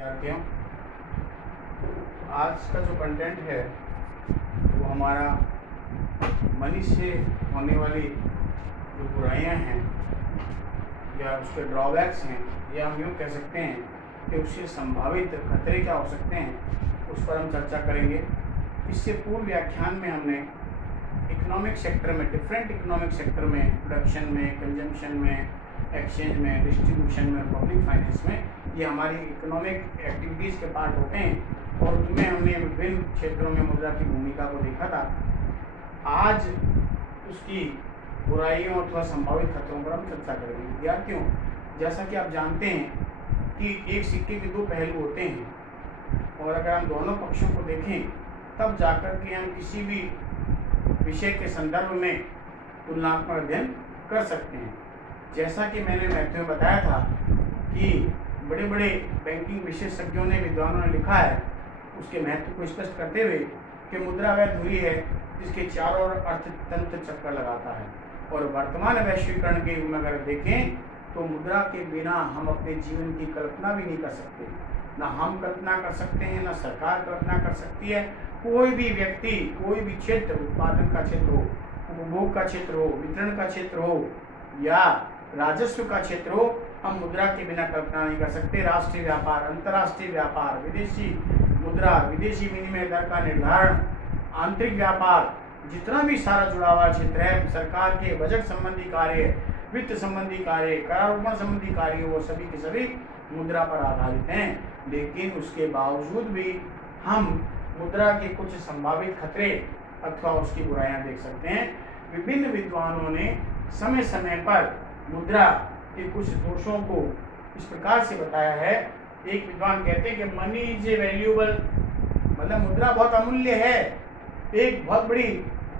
विद्यार्थियों, आज का जो कंटेंट है वो हमारा मनी से होने वाली जो बुराइयां हैं या उसके ड्रॉबैक्स हैं, या हम यूँ कह सकते हैं कि उससे संभावित खतरे क्या हो सकते हैं, उस पर हम चर्चा करेंगे। इससे पूर्व व्याख्यान में हमने इकोनॉमिक सेक्टर में, डिफरेंट इकोनॉमिक सेक्टर में, प्रोडक्शन में, कंजम्पशन में, एक्सचेंज में, डिस्ट्रीब्यूशन में, पब्लिक फाइनेंस में, ये हमारी इकोनॉमिक एक्टिविटीज़ के पार्ट होते हैं और उनमें हमने विभिन्न क्षेत्रों में मुद्रा की भूमिका को देखा था। आज उसकी बुराइयों अथवा संभावित खतरों पर हम चर्चा करेंगे। विद्यार्थियों, जैसा कि आप जानते हैं कि एक सिक्के के दो पहलू होते हैं और अगर हम दोनों पक्षों को देखें तब जाकर के हम किसी भी विषय के संदर्भ में तुलनात्मक अध्ययन कर सकते हैं। जैसा कि मैंने मैथ्यू में बताया था कि बड़े बड़े बैंकिंग विशेषज्ञों ने, विद्वानों ने लिखा है उसके महत्व को स्पष्ट करते हुए कि मुद्रा वह धुरी है जिसके चारों ओर अर्थतंत्र चक्कर लगाता है। और वर्तमान वैश्वीकरण के युग में अगर देखें तो मुद्रा के बिना हम अपने जीवन की कल्पना भी नहीं कर सकते। ना हम कल्पना कर सकते हैं, ना सरकार कल्पना कर सकती है। कोई भी व्यक्ति, कोई भी क्षेत्र, उत्पादन का क्षेत्र हो, उपभोग का क्षेत्र हो, वितरण का क्षेत्र हो या राजस्व का क्षेत्र हो, हम मुद्रा के बिना कल्पना नहीं कर सकते। राष्ट्रीय व्यापार, अंतर्राष्ट्रीय व्यापार, विदेशी मुद्रा, विदेशी विनिमय दर का निर्धारण, आंतरिक व्यापार, जितना भी सारा जुड़ा हुआ क्षेत्र है, सरकार के बजट संबंधी कार्य, वित्त संबंधी कार्य, करारोपण संबंधी कार्य, वो सभी के सभी मुद्रा पर आधारित हैं। लेकिन उसके बावजूद भी हम मुद्रा के कुछ संभावित खतरे अथवा उसकी बुराइयां देख सकते हैं। विभिन्न विद्वानों ने समय समय पर मुद्रा के कुछ दोषों को इस प्रकार से बताया है। एक विद्वान कहते हैं कि मनी इज ए वैल्यूएबल, मतलब मुद्रा बहुत अमूल्य है, एक बहुत बड़ी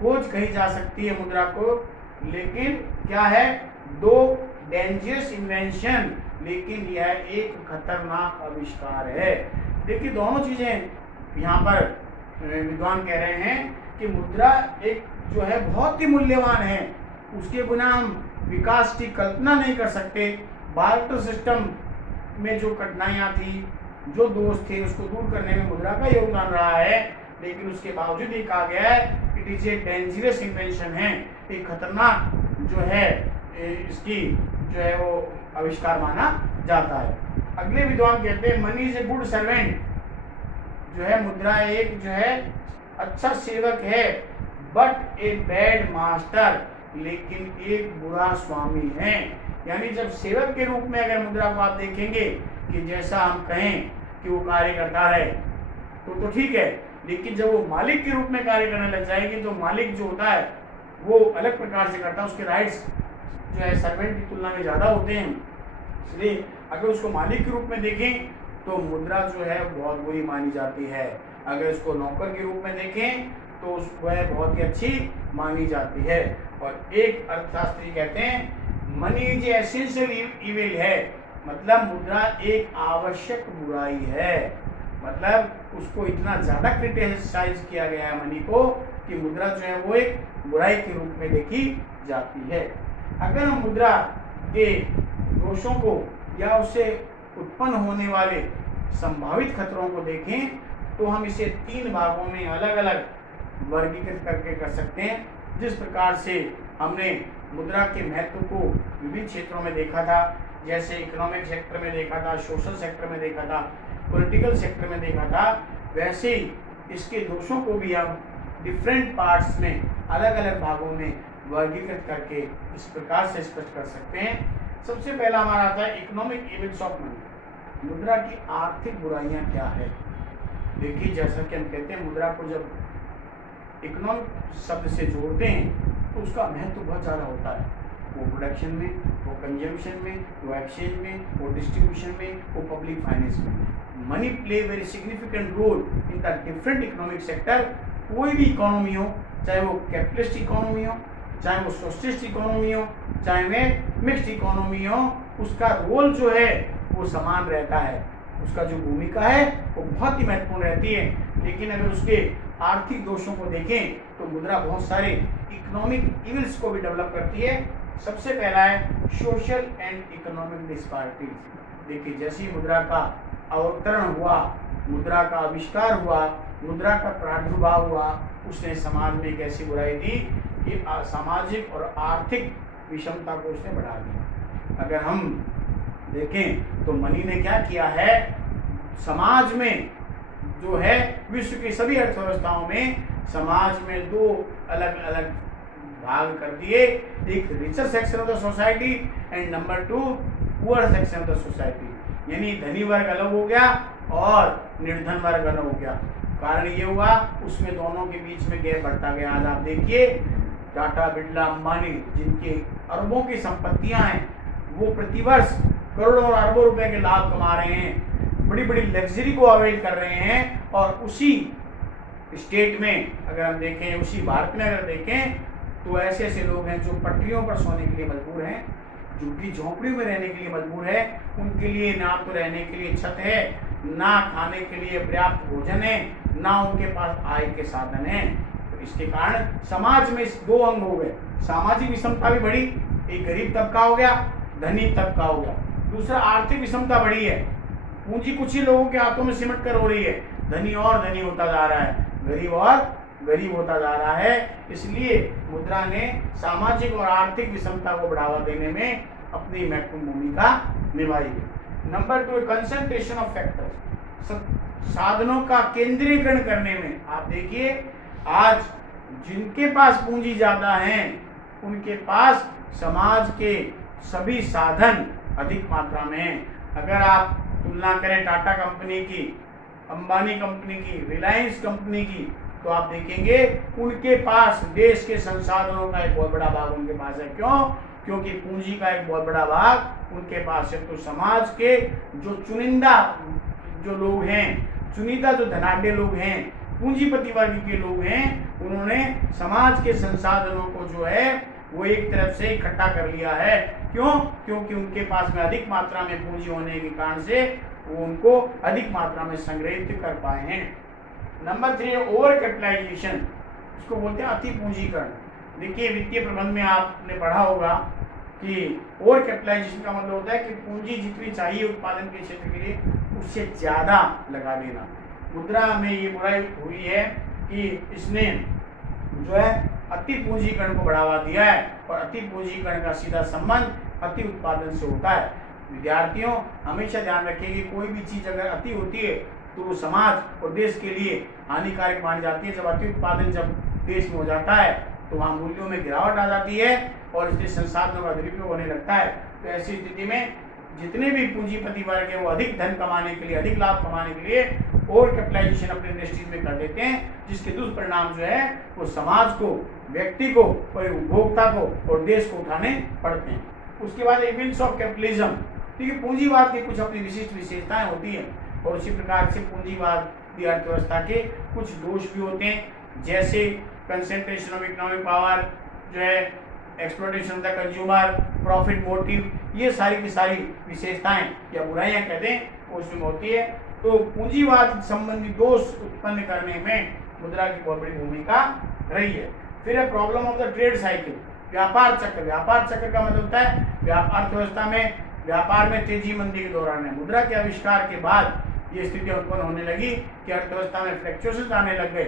खोज कही जा सकती है मुद्रा को, लेकिन क्या है, दो डेंजरस इन्वेंशन, लेकिन यह एक खतरनाक आविष्कार है। देखिए, दोनों चीजें यहाँ पर विद्वान कह रहे हैं कि मुद्रा एक जो है बहुत ही मूल्यवान है, उसके बिना हम विकास की कल्पना नहीं कर सकते। बार्टर सिस्टम में जो कठिनाइयाँ थी, जो दोष थे, उसको दूर करने में मुद्रा का योगदान रहा है, लेकिन उसके बावजूद ये कहा गया है it is a dangerous invention है, एक खतरनाक जो है इसकी जो है वो आविष्कार माना जाता है। अगले विद्वान कहते हैं money is a good servant, जो है मुद्रा एक जो है अच्छा सेवक है, बट ए बैड मास्टर, लेकिन एक बुरा स्वामी है। यानी जब सेवक के रूप में अगर मुद्रा को आप देखेंगे कि जैसा हम कहें कि वो कार्य करता है तो ठीक है, लेकिन जब वो मालिक के रूप में कार्य करने लग जाएगी तो मालिक जो होता है वो अलग प्रकार से करता है, उसके राइट्स जो है सर्वेंट की तुलना में ज़्यादा होते हैं। इसलिए अगर उसको मालिक के रूप में देखें तो मुद्रा जो है बहुत बुरी मानी जाती है। अगर इसको नौकर के रूप में देखें तो वह बहुत ही अच्छी मानी जाती है। और एक अर्थशास्त्री कहते हैं मनी इज एसेंशियल इविल है, मतलब मुद्रा एक आवश्यक बुराई है। मतलब उसको इतना ज़्यादा क्रिटिसाइज किया गया है मनी को कि मुद्रा जो है वो एक बुराई के रूप में देखी जाती है। अगर हम मुद्रा के दोषों को या उससे उत्पन्न होने वाले संभावित खतरों को देखें तो हम इसे 3 भागों में अलग अलग वर्गीकृत करके कर सकते हैं। जिस प्रकार से हमने मुद्रा के महत्व को विभिन्न क्षेत्रों में देखा था, जैसे इकोनॉमिक सेक्टर में देखा था, सोशल सेक्टर में देखा था, पॉलिटिकल सेक्टर में देखा था, वैसे ही इसके दोषों को भी हम डिफरेंट पार्ट्स में अलग अलग भागों में वर्गीकृत करके इस प्रकार से स्पष्ट कर सकते हैं। सबसे पहला हमारा आता है इकोनॉमिक इविल्स ऑफ मनी, मुद्रा की आर्थिक बुराइयां क्या है। देखिए, जैसा कि हम कहते हैं मुद्रा को जब इकोनॉमिक शब्द से जोड़ते हैं तो उसका महत्व बहुत ज़्यादा होता है। वो प्रोडक्शन में, वो कंजम्पशन में, वो एक्सचेंज में, वो डिस्ट्रीब्यूशन में, वो पब्लिक फाइनेंस में। Money play very significant role in the different economic sector. कोई भी इकोनॉमी हो, चाहे वो कैपिटलिस्ट इकोनॉमी हो, चाहे वो सोशलिस्ट इकोनॉमी हो, चाहे वे मिक्स्ड इकोनॉमी हो, उसका रोल जो है वो समान रहता है। उसका जो भूमिका है वो बहुत ही महत्वपूर्ण रहती है। लेकिन अगर उसके आर्थिक दोषों को देखें तो मुद्रा बहुत सारे इकोनॉमिक इविल्स को भी डेवलप करती है। सबसे पहला है सोशल एंड इकोनॉमिक डिस्पैरिटीज। देखिए, जैसी मुद्रा का अवतरण हुआ, मुद्रा का आविष्कार हुआ, मुद्रा का प्रादुर्भाव हुआ, उसने समाज में एक ऐसी बुराई दी कि सामाजिक और आर्थिक विषमता को उसने बढ़ा दिया। अगर हम देखें तो मनी ने क्या किया है, समाज में जो है विश्व की सभी अर्थव्यवस्थाओं में समाज में दो अलग अलग भाग कर दिए, एक richer section of the society and number 2 poor section of the society, यानी धनी वर्ग अलग हो गया और निर्धन वर्ग अलग हो गया। कारण ये हुआ उसमें दोनों के बीच में गैप बढ़ता गया। आज आप देखिए टाटा, बिरला, अंबानी जिनके अरबों की संपत्तियां हैं, वो प्रतिवर्ष करोड़ों और अरबों रुपए के लाभ कमा रहे हैं, बड़ी बड़ी लग्जरी को अवेल कर रहे हैं, और उसी स्टेट में अगर हम देखें, उसी भारत में अगर देखें तो ऐसे ऐसे लोग हैं जो पटरियों पर सोने के लिए मजबूर हैं, झुग्गी झोंपड़ियों में रहने के लिए मजबूर है। उनके लिए ना तो रहने के लिए छत है, ना खाने के लिए पर्याप्त भोजन है, ना उनके पास आय के साधन हैं। तो इसके कारण समाज में दो अंग हो गए, सामाजिक विषमता भी बढ़ी, एक गरीब तबका हो गया, धनी तबका हो गया। दूसरा आर्थिक विषमता बढ़ी है, पूंजी कुछ ही लोगों के हाथों में सिमट कर हो रही है, धनी और धनी होता जा रहा है, गरीब और गरीब होता जा रहा है। इसलिए मुद्रा ने सामाजिक और आर्थिक विषमता को बढ़ावा देने में अपनी महत्वपूर्ण भूमिका निभाई है। नंबर 2, कंसंट्रेशन ऑफ फैक्टर्स, साधनों का केंद्रीकरण करने में। आप देखिए आज जिनके पास पूंजी ज्यादा है उनके पास समाज के सभी साधन अधिक मात्रा में हैं। अगर आप तुलना करें टाटा कंपनी की, अंबानी कंपनी की, रिलायंस कंपनी की, तो आप देखेंगे उनके पास देश के संसाधनों का एक बहुत बड़ा भाग उनके पास है। क्यों? क्योंकि पूंजी का एक बहुत बड़ा भाग उनके पास है। तो समाज के जो चुनिंदा जो लोग हैं, चुनिंदा जो धनाढ्य लोग हैं, पूंजीपति वर्ग के लोग हैं, उन्होंने समाज के संसाधनों को जो है वो एक तरफ से इकट्ठा कर लिया है। क्यों? क्योंकि उनके पास में अधिक मात्रा में पूंजी होने के कारण से वो उनको अधिक मात्रा में संग्रहित कर पाए हैं। नंबर 3, ओवर कैपिटलाइजेशन, इसको बोलते हैं अति पूंजीकरण। देखिए वित्तीय प्रबंध में आपने पढ़ा होगा कि ओवर कैपिटलाइजेशन का मतलब होता है कि पूंजी जितनी चाहिए उत्पादन के क्षेत्र के लिए उससे ज़्यादा लगा देना। मुद्रा में ये बुराई हुई है कि इसने जो है अति पूंजीकरण को बढ़ावा दिया है, और अति पूंजीकरण का सीधा संबंध अति उत्पादन से होता है। विद्यार्थियों हमेशा ध्यान रखिए कि कोई भी चीज़ अगर अति होती है तो वो समाज और देश के लिए हानिकारक मानी जाती है। जब अति उत्पादन जब देश में हो जाता है तो वहाँ मूल्यों में गिरावट आ जाती है और इसलिए संसाधनों का दुरुपयोग होने लगता है। तो ऐसी स्थिति में जितने भी पूंजीपति वर्ग है वो अधिक धन कमाने के लिए, अधिक लाभ कमाने के लिए ओवर कैपिटलाइजेशन अपने इंडस्ट्रीज में कर देते हैं, जिसके दुष्परिणाम जो है वो समाज को, व्यक्ति को और उपभोक्ता को और देश को उठाने पड़ते हैं। उसके बाद इविल्स ऑफ कैपिटलिज्म, देखिए पूंजीवाद की कुछ अपनी विशिष्ट विशेषताएं होती हैं, और उसी प्रकार से पूंजीवाद की अर्थव्यवस्था के कुछ दोष भी होते हैं, जैसे कंसेंट्रेशन ऑफ इकोनॉमिक पावर, जो है exploitation of the consumer, profit motive, ये सारी की सारी विशेषताएं या बुराइयां कहते हैं उसमें होती है। तो पूंजीवाद संबंधी दोष उत्पन्न करने में मुद्रा की बहुत बड़ी भूमिका रही है। फिर है problem of the trade cycle, व्यापार चक्र। व्यापार चक्र का मतलब होता है व्यापार अर्थव्यवस्था में व्यापार में तेजी मंदी के दौरान है। मुद्रा के आविष्कार के बाद ये स्थिति उत्पन्न होने लगी कि अर्थव्यवस्था में फ्लक्चुएशन आने लग गए,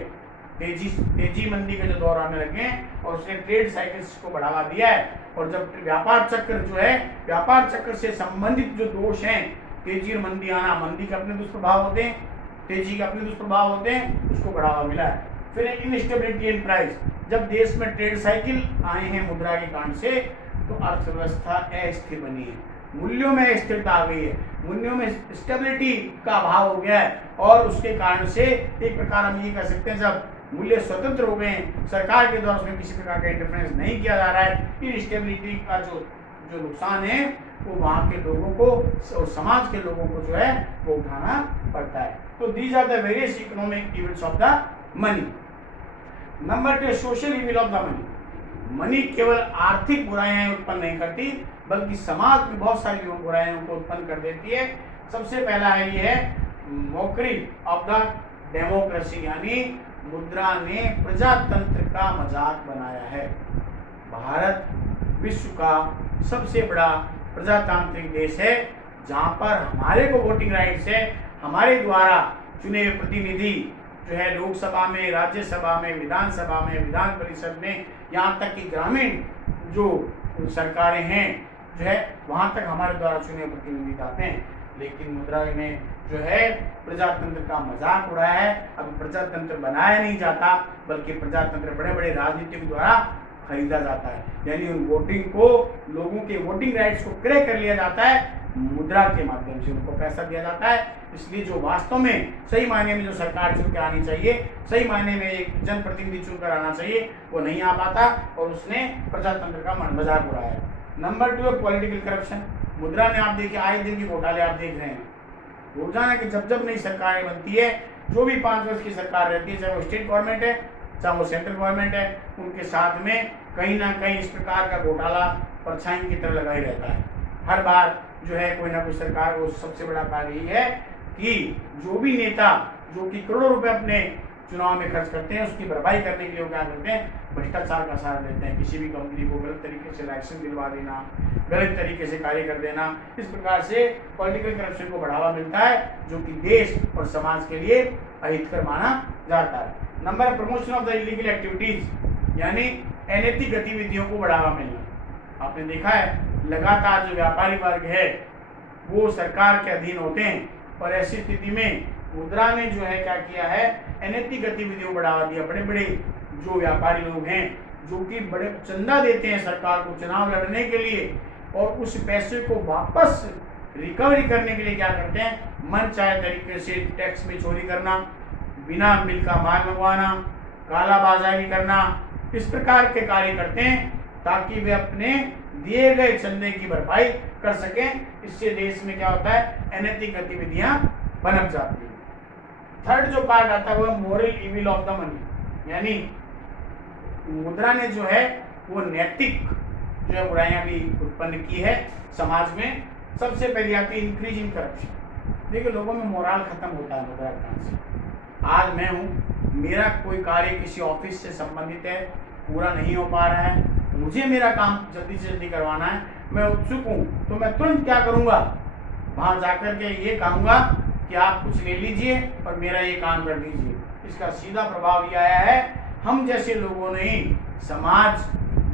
तेजी मंदी के जो दौर आने लगे, और उसने ट्रेड साइकिल्स को बढ़ावा दिया है। और जब व्यापार चक्र जो है, व्यापार चक्र से संबंधित जो दोष हैं, तेजी और मंदी आना, मंदी के अपने दुष्प्रभाव होते हैं, तेजी के अपने दुष्प्रभाव होते हैं, उसको बढ़ावा मिला है। फिर इनस्टेबिलिटी इन प्राइस, जब देश में ट्रेड साइकिल आए हैं मुद्रा के कारण से, तो अर्थव्यवस्था अस्थिर बनी है, मूल्यों में स्थिरता आ गई है, मूल्यों में स्टेबिलिटी का अभाव हो गया है, और उसके कारण से एक प्रकार हम ये कह सकते हैं जब मूल्य स्वतंत्र हो गए हैं, सरकार के द्वारा उसमें किसी प्रकार का इंटरफेरेंस नहीं किया जा रहा है, इनस्टेबिलिटी का जो नुकसान है वो वहाँ के लोगों को और समाज के लोगों को जो है वो उठाना पड़ता है। तो these are the various economic evils of the money. Number 2, social evil of the money. Money केवल आर्थिक बुराइयां उत्पन्न नहीं करती, बल्कि समाज में बहुत सारी बुराइयों को उत्पन्न कर देती है। सबसे पहला है ये है मॉकरी ऑफ द डेमोक्रेसी, यानी मुद्रा ने प्रजातंत्र का मजाक बनाया है। भारत विश्व का सबसे बड़ा प्रजातांत्रिक देश है, जहाँ पर हमारे को वोटिंग राइट्स है, हमारे द्वारा चुने हुए प्रतिनिधि जो है लोकसभा में, राज्यसभा में, विधानसभा में, विधान परिषद में, यहाँ तक कि ग्रामीण जो सरकारें हैं जो है वहाँ तक हमारे द्वारा चुने प्रतिनिधि आते हैं। लेकिन मुद्रा ने जो है प्रजातंत्र का मजाक उड़ाया है। अब प्रजातंत्र बनाया नहीं जाता, बल्कि प्रजातंत्र बड़े बड़े राजनीतिक द्वारा खरीदा जाता है, यानी उन वोटिंग को, लोगों के वोटिंग राइट्स को क्रय कर लिया जाता है, मुद्रा के माध्यम से उनको पैसा दिया जाता है। इसलिए जो वास्तव में सही मायने में जो सरकार चुन के आनी चाहिए, सही मायने में एक जनप्रतिनिधि चुनकर आना चाहिए, वो नहीं आ पाता और उसने प्रजातंत्र का मजाक उड़ाया। नंबर 2 है पॉलिटिकल करप्शन। मुद्रा ने आप देखिए आए दिन की घोटाले आप देख रहे हैं। रोजाना की जब जब नई सरकारें बनती है, जो भी 5 वर्ष की सरकार रहती है, चाहे वो स्टेट गवर्नमेंट है चाहे वो सेंट्रल गवर्नमेंट है, उनके साथ में कहीं ना कहीं इस प्रकार का घोटाला परछाई की तरह लगा ही रहता है। हर बार जो है कोई ना कोई सरकार को सबसे बड़ा कार्य यही है कि जो भी नेता जो कि करोड़ों रुपए अपने चुनाव में खर्च करते हैं, उसकी भरपाई करने के लिए वो क्या करते हैं, भ्रष्टाचार का सहारा लेते हैं। किसी भी कंपनी को गलत तरीके से लाइसेंस दिलवा देना, गलत तरीके से कार्य कर देना, इस प्रकार से पॉलिटिकल करप्शन को बढ़ावा मिलता है, जो कि देश और समाज के लिए अहितकर माना जाता है। Number promotion of the illegal activities, यानी अनैतिक गतिविधियों को बढ़ावा मिलना। आपने देखा है लगातार जो व्यापारी वर्ग है वो सरकार के अधीन होते हैं, और ऐसी स्थिति में मुद्रा ने जो है क्या किया है, अनैतिक गतिविधियों को बढ़ावा दिया। बड़े बड़े जो व्यापारी लोग हैं जो कि बड़े चंदा देते हैं सरकार को चुनाव लड़ने के लिए, और उस पैसे को वापस रिकवरी करने के लिए क्या करते हैं, मनचाहे तरीके से टैक्स में चोरी करना, बिना बिल का माल मंगवाना, कालाबाजारी करना, इस प्रकार के कार्य करते हैं ताकि वे अपने दिए गए चंदे की भरपाई कर सकें। इससे देश में क्या होता है, अनैतिक गतिविधियां पनप जाती है। थर्ड जो पार्ट आता है वो moral evil of the money, यानी मुद्रा ने जो है वो नैतिक जो है बुराइयां भी उत्पन्न की है समाज में। सबसे पहले आती है इंक्रीज इन करप्शन। देखिए लोगों में मोरल खत्म होता है मुद्रा के से। आज मैं हूँ, मेरा कोई कार्य किसी ऑफिस से संबंधित है, पूरा नहीं हो पा रहा है, मुझे मेरा काम जल्दी से जल्दी करवाना है, मैं उत्सुक हूँ, तो मैं तुरंत क्या करूँगा, वहाँ जाकर के ये कहूँगा कि आप कुछ ले लीजिए और मेरा ये काम कर दीजिए। इसका सीधा प्रभाव ये आया है, हम जैसे लोगों ने ही समाज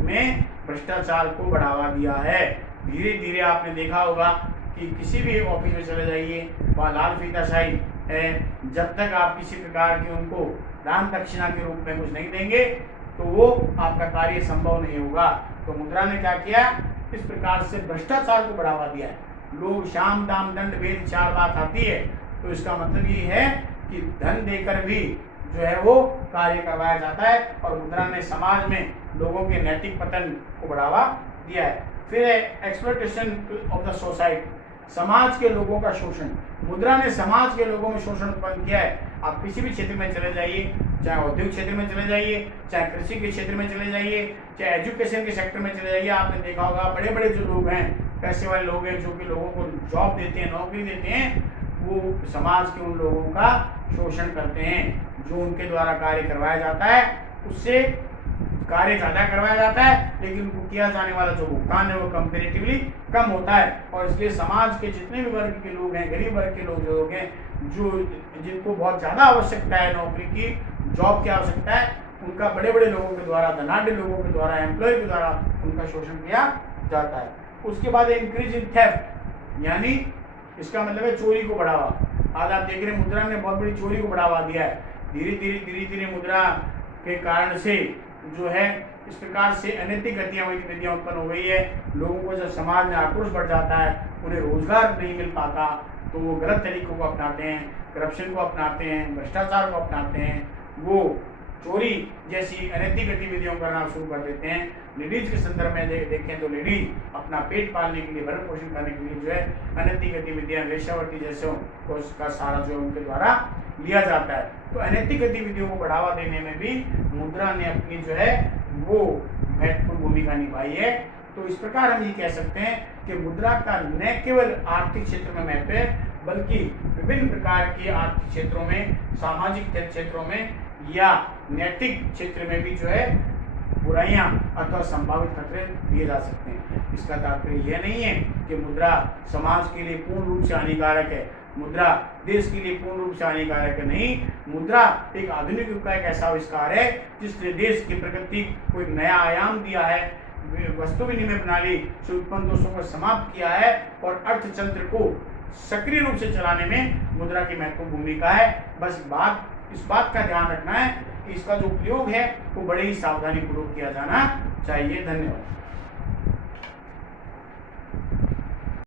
में भ्रष्टाचार को बढ़ावा दिया है। धीरे धीरे आपने देखा होगा कि किसी भी ऑफिस में चले जाइए, वहाँ लाल फीताशाही है। जब तक आप किसी प्रकार की उनको दान दक्षिणा के रूप में कुछ नहीं देंगे तो वो आपका कार्य संभव नहीं होगा। तो मुद्रा ने क्या किया, इस प्रकार से भ्रष्टाचार को बढ़ावा दिया है। लोग शाम दाम दंड भेद 4 बात आती है, तो इसका मतलब ये है कि धन देकर भी जो है वो कार्य करवाया जाता है, और मुद्रा ने समाज में लोगों के नैतिक पतन को बढ़ावा दिया है। फिर है एक्सप्लॉयटेशन ऑफ द सोसाइटी, समाज के लोगों का शोषण। मुद्रा ने समाज के लोगों में शोषण उत्पन्न किया है। आप किसी भी क्षेत्र में चले जाइए, चाहे औद्योगिक क्षेत्र में चले जाइए, चाहे कृषि के क्षेत्र में चले जाइए, चाहे एजुकेशन के सेक्टर में चले जाइए, आपने देखा होगा बड़े बड़े जो लोग हैं, पैसे वाले लोग हैं, जो कि लोगों को जॉब देते हैं, नौकरी देते हैं, वो समाज के उन लोगों का शोषण करते हैं। जो उनके द्वारा कार्य करवाया जाता है उससे कार्य ज़्यादा करवाया जाता है, लेकिन उनको किया जाने वाला जो भुगतान है वो कंपेरेटिवली कम होता है। और इसलिए समाज के जितने भी वर्ग के लोग हैं, गरीब वर्ग के लोग हैं, जो जिनको बहुत ज़्यादा आवश्यकता है नौकरी की, जॉब की आवश्यकता है, उनका बड़े बड़े लोगों के द्वारा, धनाढ़ लोगों के द्वारा, एम्प्लॉय के द्वारा उनका शोषण किया जाता है। उसके बाद इंक्रीज इन थेफ्ट, यानी इसका मतलब है चोरी को बढ़ावा। आज आप देख रहे हैं मुद्रा ने बहुत बड़ी चोरी को बढ़ावा दिया है। धीरे धीरे मुद्रा के कारण से जो है इस प्रकार से अनैतिक गतिविधियाँ उत्पन्न हो गई है। लोगों को जब समाज में आक्रोश बढ़ जाता है, उन्हें रोजगार नहीं मिल पाता, तो वो गलत तरीकों को अपनाते हैं, करप्शन को अपनाते हैं, भ्रष्टाचार को अपनाते हैं, वो चोरी जैसी अनैतिक गतिविधियों करना शुरू कर देते हैं। लेडीज के संदर्भ में देखें तो लेडीज अपना पेट पालने के लिए, भरण पोषण करने के लिए जो है अनैतिक गतिविधियाँ, वेश्यावृत्ति जैसे को उसका सारा जो है उनके द्वारा लिया जाता है। तो अनैतिक गतिविधियों को बढ़ावा देने में भी मुद्रा ने अपनी जो है वो महत्वपूर्ण भूमिका निभाई है। तो इस प्रकार हम ये कह सकते हैं कि मुद्रा का न केवल आर्थिक क्षेत्र में महत्व है, बल्कि विभिन्न प्रकार के आर्थिक क्षेत्रों में, सामाजिक क्षेत्रों में या नैतिक क्षेत्र में भी जो है बुराइयां अथवा संभावित खतरे दिए जा सकते हैं। इसका तात्पर्य यह नहीं है कि मुद्रा समाज के लिए पूर्ण रूप से हानिकारक है। मुद्रा देश के लिए पूर्ण रूप से हानिकारक नहीं। मुद्रा एक आधुनिक युग का एक ऐसा आविष्कार है जिसने देश की प्रगति को एक नया आयाम दिया है, वस्तु विनिमय प्रणाली से उत्पन्न दोषों को समाप्त किया है और अर्थतंत्र को सक्रिय रूप से चलाने में मुद्रा की महत्वपूर्ण भूमिका है। बस इस बात का ध्यान रखना है कि इसका जो उपयोग है वो बड़े ही सावधानी पूर्वक किया जाना चाहिए। धन्यवाद।